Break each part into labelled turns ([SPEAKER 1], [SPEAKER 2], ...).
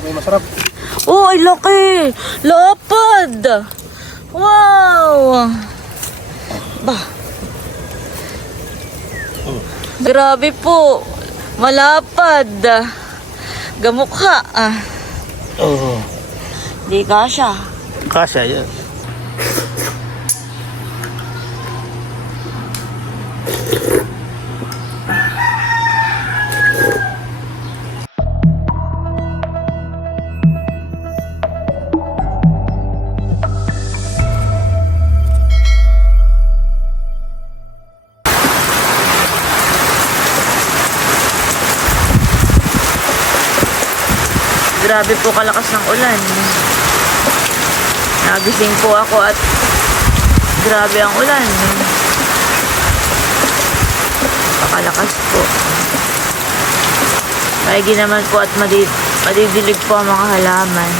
[SPEAKER 1] May masarap.
[SPEAKER 2] Oh, ay laki! Lapad! Wow! Ba? Grabe po. Malapad. Gamukha. Ah.
[SPEAKER 1] Oo.
[SPEAKER 2] Di kasha.
[SPEAKER 1] Kasya yan.
[SPEAKER 2] Grabe po kalakas ng ulan. Nagising po ako at grabe ang ulan. Pakalakas po. Maigi naman po at madi madidilig po ang mga halaman.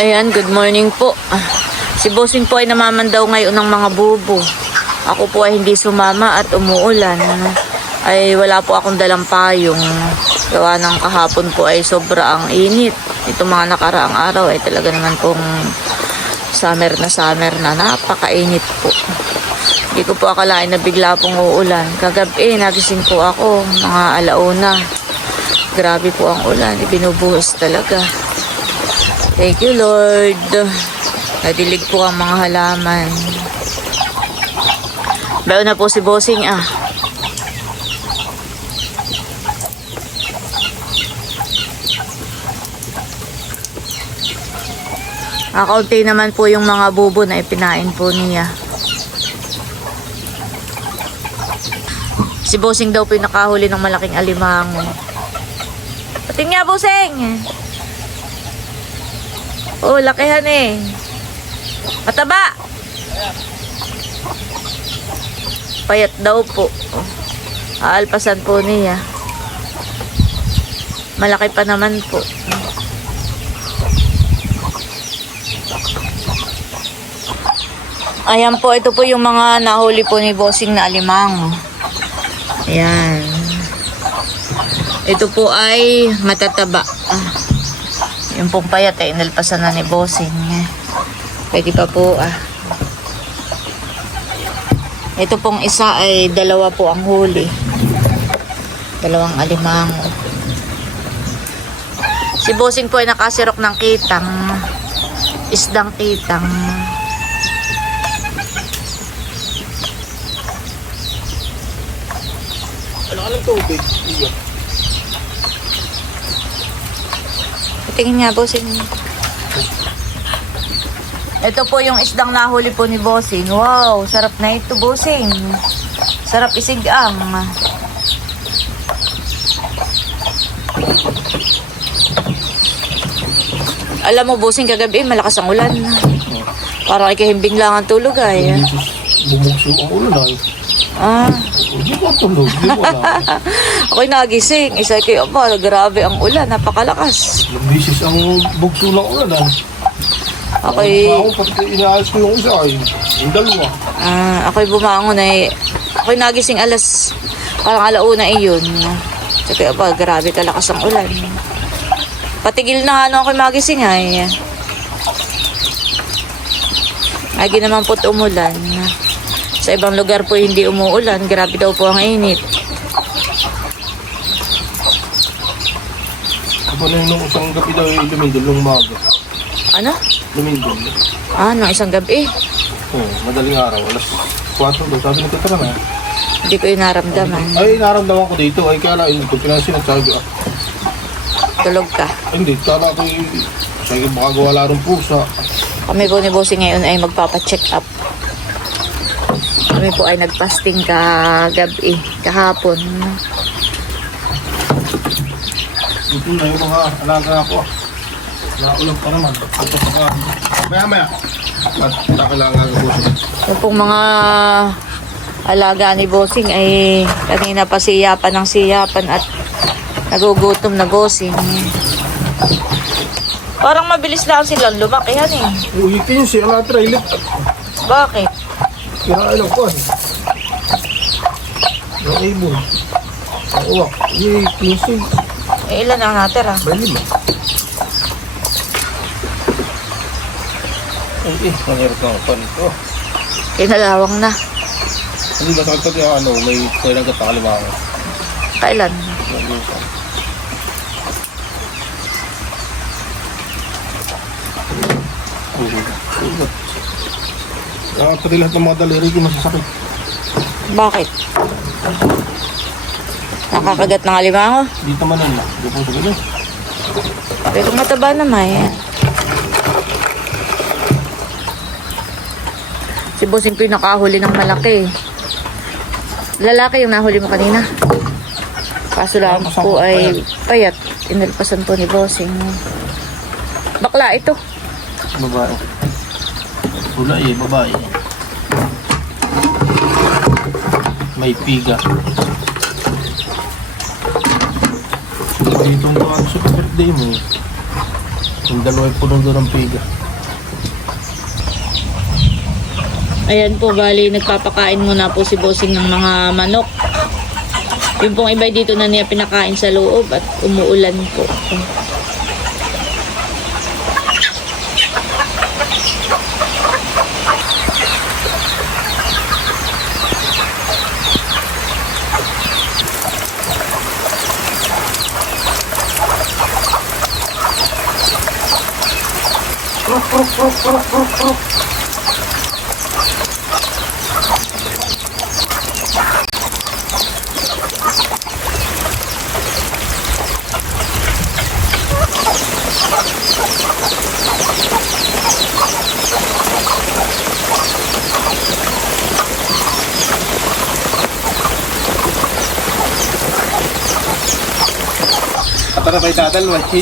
[SPEAKER 2] Ayan, good morning po. Si Bossing po ay namamandaw ngayon ng mga bubo. Ako po ay hindi sumama at umuulan. Ay wala po akong dalang payong. Gawa ng kahapon po ay sobra ang init. Ito mga nakaraang araw ay talaga naman pong summer na summer na napakainit po. Hindi ko po akalain na bigla pong uulan. Kagabi, nagising po ako, mga alauna. Grabe po ang ulan, ibinubuhos talaga. Thank you, Lord. Nadilig po ang mga halaman. Bayo na po si Bossing ah. Kakaunti naman po yung mga bubo na ipinain po niya. Si Bossing daw po yung nakahuli ng malaking alimango. Pating nga, Bossing! Oh, lakihan eh. Mataba! Payat daw po. Aalpasan po niya. Malaki pa naman po. Ayan po, ito po yung mga nahuli po ni Bossing na alimango. Ayan. Ito po ay matataba. Ah. Yung pong payat ay inalpasan na ni Bossing. Pwede pa po ah. Ito pong isa ay dalawa po ang huli. Dalawang alimango. Si Bossing po ay nakasirok ng kitang. Isdang kitang.
[SPEAKER 1] Ano ka ng tubig?
[SPEAKER 2] Tingin nga, Bossing. Ito po yung isdang nahuli po ni Bossing. Wow, sarap na ito, Bossing. Sarap isigang. Alam mo, Bossing, kagabi, malakas ang ulan. Parang ikahimbing lang ang tulog ay.
[SPEAKER 1] Bumugso ang ulo na. eh.
[SPEAKER 2] Ah,
[SPEAKER 1] Hindi ko tulog. Hindi ko
[SPEAKER 2] ako'y nagising. Isa kayo, aba, grabe ang ulan, napakalakas.
[SPEAKER 1] Nagbisis ang bugso ng ulo na.
[SPEAKER 2] Ako'y...
[SPEAKER 1] Ako pati inaayos ko yung isa ay. Yung dalawa.
[SPEAKER 2] Ah, ako'y bumangon ay ako'y nagising alas parang alauna iyon. Sabi ba, grabe kalakas ang ulan. Patigil na nung ako'y magising ay. Lagi naman po umulan. Sa ibang lugar po hindi umuulan. Grabe daw po ang init.
[SPEAKER 1] Kapag nung isang gabi daw yung lumindol ng umaga.
[SPEAKER 2] Ano?
[SPEAKER 1] Lumindol.
[SPEAKER 2] Ah, nung isang gabi.
[SPEAKER 1] Oo, madaling araw. Alas 4 daw. Sabi nito tara na.
[SPEAKER 2] Hindi ko yung naramdaman.
[SPEAKER 1] Ay, naramdaman ko dito. Ay, kala, hindi ko pinansin. Sabi, ah,
[SPEAKER 2] Tulog ka.
[SPEAKER 1] ay, hindi. Kala ko yung... Sabi, baka wala rin pusa.
[SPEAKER 2] Kami po ni Bossing ngayon ay magpapa-check up. Kami po ay nagpasting kagabi, kahapon.
[SPEAKER 1] Ito na yung mga alaga ko. Naulang pa naman. Ito pa ka. Maya, maya. At nakailangan ko siya.
[SPEAKER 2] Yung pong mga alaga ni Bossing ay kanina pa siyapan ng siyapan at nagugutom na Bossing. Parang mabilis lang silang lumaki yan eh.
[SPEAKER 1] Uy, ito yun siya. Ala, trailit.
[SPEAKER 2] Bakit?
[SPEAKER 1] Kirain lang ko. Ang ibon. Ang uwak. Eh, 15.
[SPEAKER 2] Eh, ilan ang natira?
[SPEAKER 1] May lima. Ay, eh, nangyari ka pa nito.
[SPEAKER 2] Kinalawang na.
[SPEAKER 1] Hindi ba sakit pati ano, may kailang katakaliwa ko.
[SPEAKER 2] Kailan?
[SPEAKER 1] Nakatari lahat ng mga daliri ko masasakit.
[SPEAKER 2] Bakit? Nakakagat ng alimango?
[SPEAKER 1] Dito man lang. Dito po sa ganun.
[SPEAKER 2] Pero mataba naman eh. Si Bossing yung nakahuli ng malaki. Lalaki yung nahuli mo kanina. Kaso lang po ay payat. Inalpasan po ni Bossing. Bakla ito.
[SPEAKER 1] Babae. Kulay eh, babae. May piga. Dito ang doon sa birthday mo. Yung dalawa punong doon ng piga.
[SPEAKER 2] Ayan po, bali, nagpapakain muna po si Bossing ng mga manok. Yung pong iba dito na niya pinakain sa loob at umuulan po.
[SPEAKER 1] Tara kay dadal, wachi,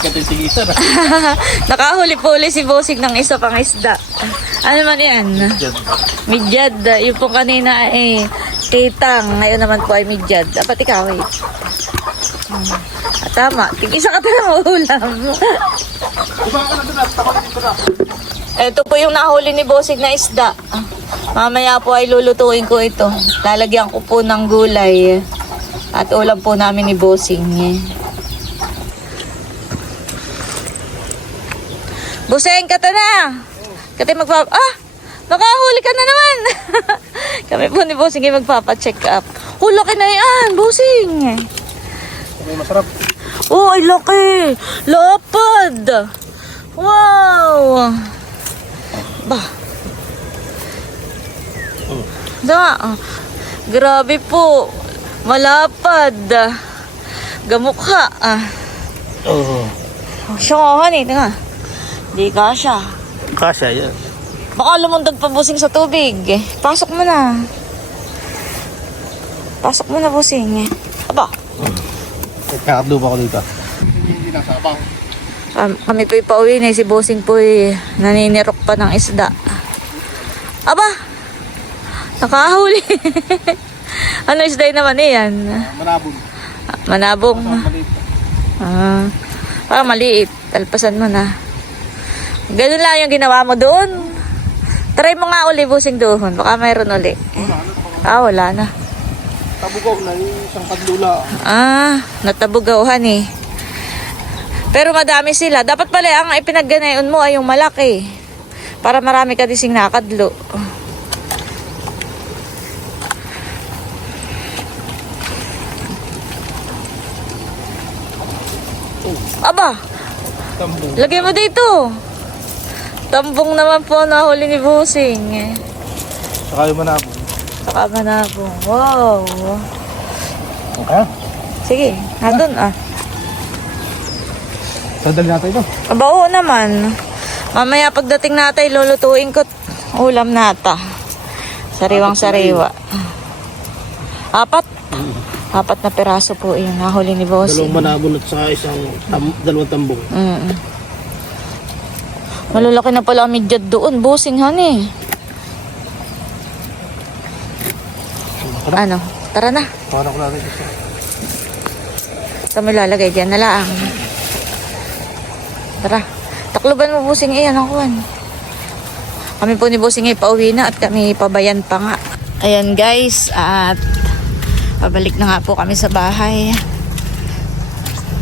[SPEAKER 1] katitigisan.
[SPEAKER 2] Nakahuli po ulit si Bossing ng isa pang isda. Ano man yan? Midyad. Yung po kanina ay kitang. Ngayon naman po ay midyad. Dapat ikaw eh. Hmm. Ah, tama. Tig-isa ka tayo ulam. Ito po yung nahuli ni Bossing na isda. Mamaya po ay lulutuin ko ito. Lalagyan ko po ng gulay. At ulam po namin ni Bossing. Buseng ka ta na. Kati magpa... Ah! Nakahuli ka na naman. Kami po ni Bossing ay magpapacheck up. Hula ka na yan, Bossing.
[SPEAKER 1] May masarap.
[SPEAKER 2] Oh, ay laki. Lapad. Wow. Ba. Da. ah. Grabe po. Malapad. Gamukha. Ah.
[SPEAKER 1] Oo.
[SPEAKER 2] Oh, siya nga, honey. Tinga. Di ka siya.
[SPEAKER 1] Kasya yan.
[SPEAKER 2] Baka lumundag pa busing sa tubig. Eh, Pasok mo na. Pasok mo na busing. eh. Aba,
[SPEAKER 1] Kakadlo pa ko dito. Hindi na sabaw.
[SPEAKER 2] kam- kami po'y pauwi na si Bossing po'y naninirok pa ng isda. Aba, nakahuli. ano isda yun naman eh yan?
[SPEAKER 1] Manabon.
[SPEAKER 2] Manabong.
[SPEAKER 1] Maliit.
[SPEAKER 2] Ah, parang maliit. Talpasan mo na. Ganun lang yung ginawa mo doon. Try mo nga uli busing doon. Baka mayroon uli. Ah, wala na.
[SPEAKER 1] Tabugaw na yung isang kadlula.
[SPEAKER 2] Ah, natabugawhan eh. Pero madami sila. Dapat pala ang ipinagganayon mo ay yung malaki. Para marami ka dising nakadlo. Aba,
[SPEAKER 1] Tambong.
[SPEAKER 2] lagay mo dito. Tambong naman po nahuli ni Busing.
[SPEAKER 1] Saka yung manabon.
[SPEAKER 2] Saka manabong. Wow.
[SPEAKER 1] Okay.
[SPEAKER 2] Sige, nandun ah.
[SPEAKER 1] Sandali natin ito.
[SPEAKER 2] Aba, oo naman. Mamaya pagdating natin, lulutuin ko ulam nata. Sariwang sariwa. Apat? Apat na peraso po yung nahuli ni Bossing.
[SPEAKER 1] Dalawang manabon at saka isang tam, dalawang tambong.
[SPEAKER 2] Mm. Malalaki na pala ang midyad doon. Bossing, honey. Ano? Tara na.
[SPEAKER 1] Paano ko natin ito?
[SPEAKER 2] Saan mo ilalagay? Diyan na lang. Tara. Takloban mo, Busing. Iyan ako. Kami po ni Busing ay pauwi na at kami pabayan pa nga. Ayan guys, at Pabalik na nga po kami sa bahay.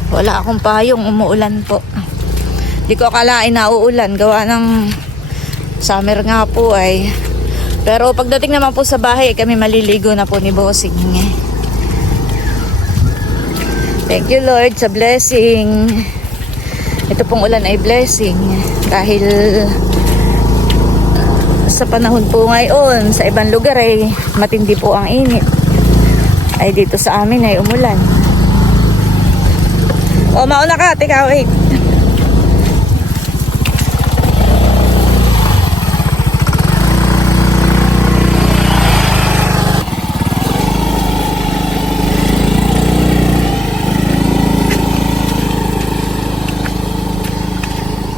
[SPEAKER 2] Wala akong payong, umuulan po. Di ko akalain na uulan, gawa ng summer nga po ay. Pero pagdating naman po sa bahay, kami maliligo na po ni Bossing. Thank you Lord sa blessing. Ito pong ulan ay blessing dahil sa panahon po ngayon sa ibang lugar ay matindi po ang init. Ay dito sa amin ay umulan. O mauna ka, teka wait.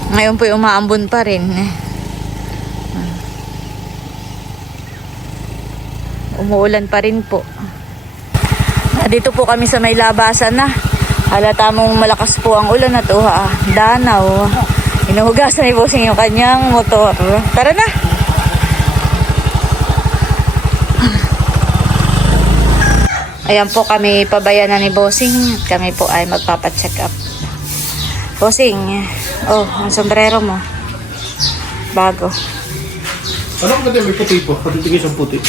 [SPEAKER 2] Ngayon po umaambon pa rin. Umuulan pa rin po. Dito po kami sa may labasan na. Halata mong malakas po ang ulan at uha. Danaw. Inuhugasan ni Bossing yung kanyang motor. Tara na! Ayan po kami pabayanan ni Bossing. Kami po ay magpapacheck up. Bossing, oh, ang sombrero mo. Bago.
[SPEAKER 1] Ano ang ganda may puti po? Patitigis ang puti.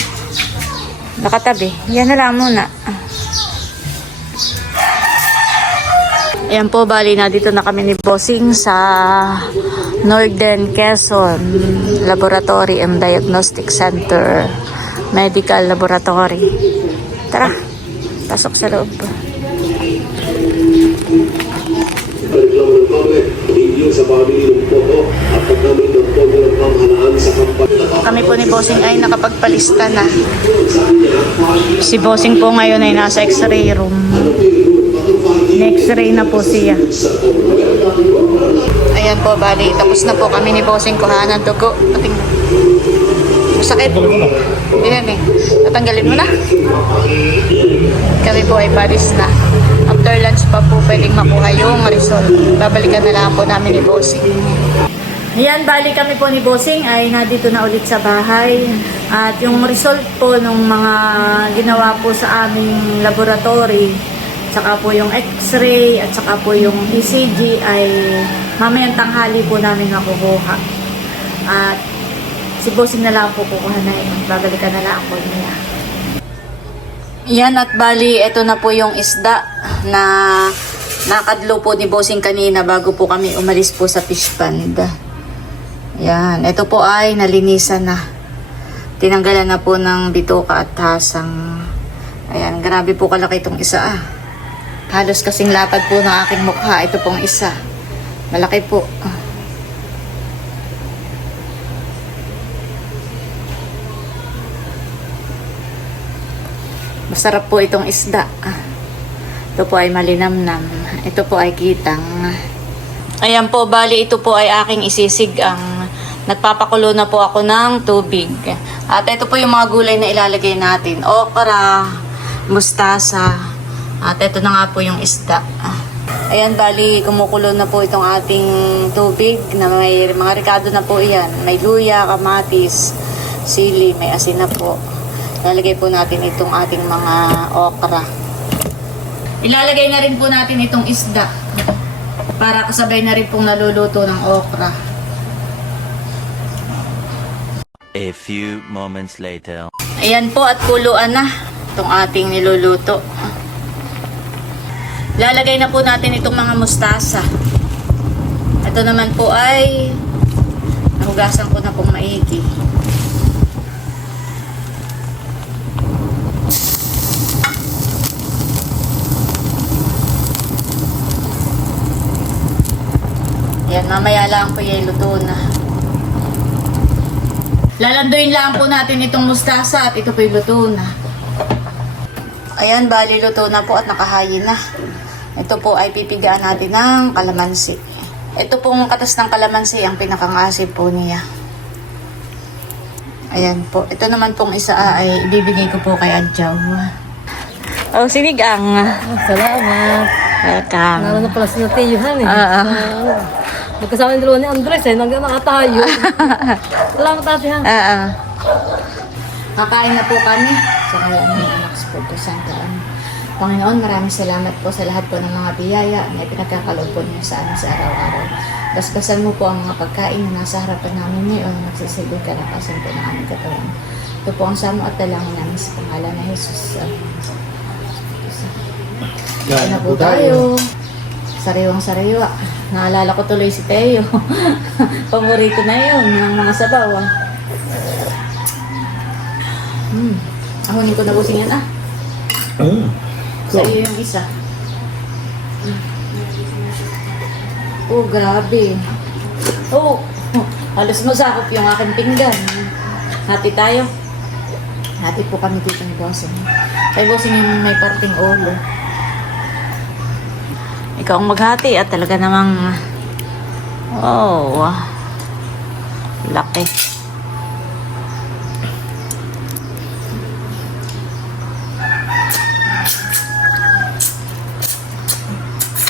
[SPEAKER 2] Nakatabi. Yan na lang muna. Ayan po, bali na dito na kami ni Bossing sa Northern Quezon Laboratory and Diagnostic Center Medical Laboratory. Tara, pasok sa loob.
[SPEAKER 3] Pamili ng pogo at paggamit ng pogo ng pamahalaan sa kampanya.
[SPEAKER 2] Kami po ni Bossing ay nakapagpalista na. Si Bossing po ngayon ay nasa x-ray room. Next-ray na po siya. Ayan po, bali. Tapos na po kami ni Bossing kuhanan dugo. Pating... Masakit. Ayan eh. Tatanggalin mo na. Kami po ay paris na. After lunch pa po pwedeng makuha yung result. Babalikan na lang po namin ni Bossing. Ayan, bali kami po ni Bossing ay nandito na ulit sa bahay. At yung result po ng mga ginawa po sa aming laboratory, tsaka po yung x-ray at tsaka po yung ECG ay mamayang tanghali po namin makukuha. At si Bossing na lang po kukuha na yun. Babalikan na lang po niya. Yan at bali, ito na po yung isda na nakadlo po ni Bossing kanina bago po kami umalis po sa fish pond. Yan, ito po ay nalinisan na. Tinanggalan na po ng bituka at hasang. Ayan, grabe po kalaki itong isa ah. Halos kasing lapad po ng aking mukha. Ito pong isa. Malaki po. Masarap po itong isda. Ito po ay malinamnam. Ito po ay kitang. Ayan po, bali ito po ay aking isisig ang nagpapakulo na po ako ng tubig. At ito po yung mga gulay na ilalagay natin. Okra, mustasa, at ito na nga po yung isda. Ayan, bali, kumukulo na po itong ating tubig na may mga ricado na po iyan. May luya, kamatis, sili, may asin na po. Lalagay po natin itong ating mga okra. Ilalagay na rin po natin itong isda para kasabay na rin pong naluluto ng okra.
[SPEAKER 4] A few moments later.
[SPEAKER 2] Ayan po at kuluan na itong ating niluluto. Lalagay na po natin itong mga mustasa. Ito naman po ay nahugasan ko na pong maigi. Yan, mamaya lang po yung luto na. Lalanduin lang po natin itong mustasa at ito po yung luto na. Ayan, bali luto na po at nakahayin na. Ito po ay pipigaan natin ng kalamansi. Ito pong katas ng kalamansi ang pinakangasip po niya. Ayan po. Ito naman pong isa ah, ay ibibigay ko po kay Adjaw. Oh, sinigang.
[SPEAKER 5] Salamat.
[SPEAKER 2] Welcome.
[SPEAKER 5] Nalo na pala si Natiyuhan eh.
[SPEAKER 2] Ah, ah.
[SPEAKER 5] Ah, Magkasama yung dalawa ni Andres eh. Nang nakatayo. Salamat ate ha.
[SPEAKER 2] Ah. Kakain na po kami. sa ngayon ng anak Espiritu Santo. Amen. Panginoon, maraming salamat po sa lahat po ng mga biyaya na pinagkakaloob po niyo sa amin sa araw-araw. Basbasan mo po ang mga pagkain na nasa harapan namin ngayon na nagsisilbi kalakasan po ng aming katawan. Ito po ang samo at dalangin namin sa pangalan ng Jesus. Amen. Kain na po tayo. Sariwang sariwa. Naalala ko tuloy si Teo. Paborito na yun ng mga sabaw. Ah. Hmm. Ahonin ko na po yan ah.
[SPEAKER 1] Mm.
[SPEAKER 2] Sa iyo yung isa. Oh, grabe. Oh, halos masakop yung aking pinggan. Hati tayo. Hati po kami dito ni Bossing. Kay Bossing yung may parting ulo. Ikaw ang maghati at talaga namang oh, laki.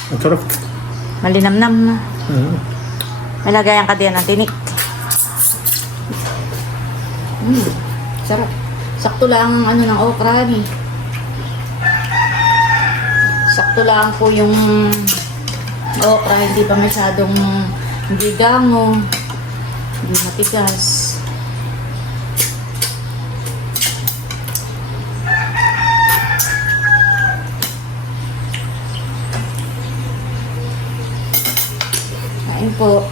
[SPEAKER 1] Ang sarap.
[SPEAKER 2] Malinamnam na.
[SPEAKER 1] Mm.
[SPEAKER 2] May lagayan ka din ng tinik. Mm, sarap. Sakto lang ang ano ng okra ni. Sakto lang po yung okra, hindi pa masyadong hindi gango, hindi matigas. Kain po.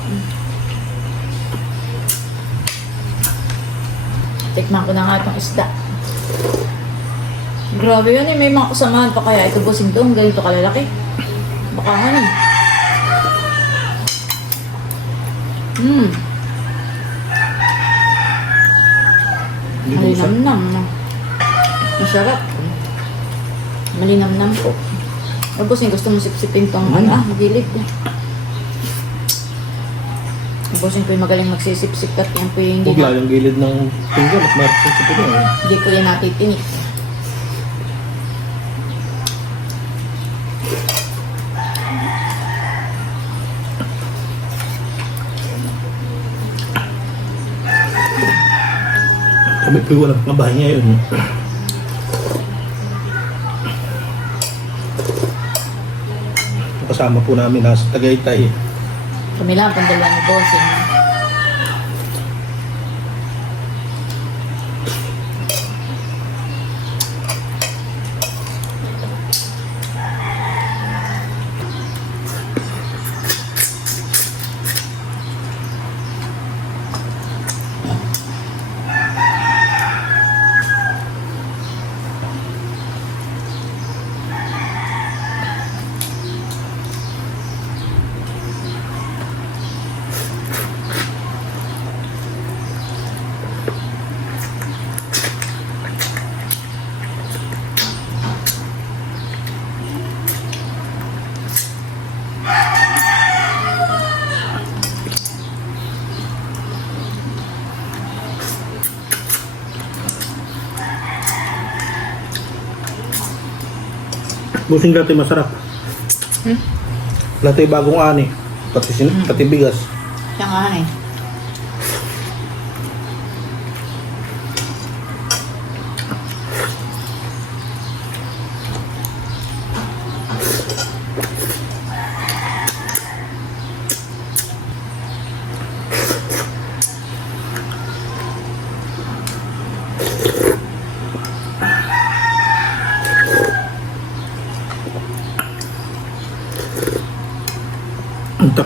[SPEAKER 2] Tikman ko na nga itong isda. Grabe yun eh, may mga kasamahan pa kaya ito busing doon, ganito kalalaki. Baka ano. Hmm. Malinamnam. no? Masarap. Malinamnam po. O busing gusto mo sipsipin tong ano ah, gilid. Busing po yung magaling magsisipsip at yan po yung hindi
[SPEAKER 1] Huwag lang gilid ng pinggan at matusipin yun.
[SPEAKER 2] hindi ko yan natitinik.
[SPEAKER 1] Kami po walang mabahay niya yun. Kasama po namin nasa Tagaytay.
[SPEAKER 2] Kami lang, pandala ni Bossing.
[SPEAKER 1] Busing dati masarap.
[SPEAKER 2] Hmm?
[SPEAKER 1] Dati bagong ani. Pati, sin pati bigas.
[SPEAKER 2] Siya nga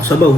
[SPEAKER 1] taksabaw.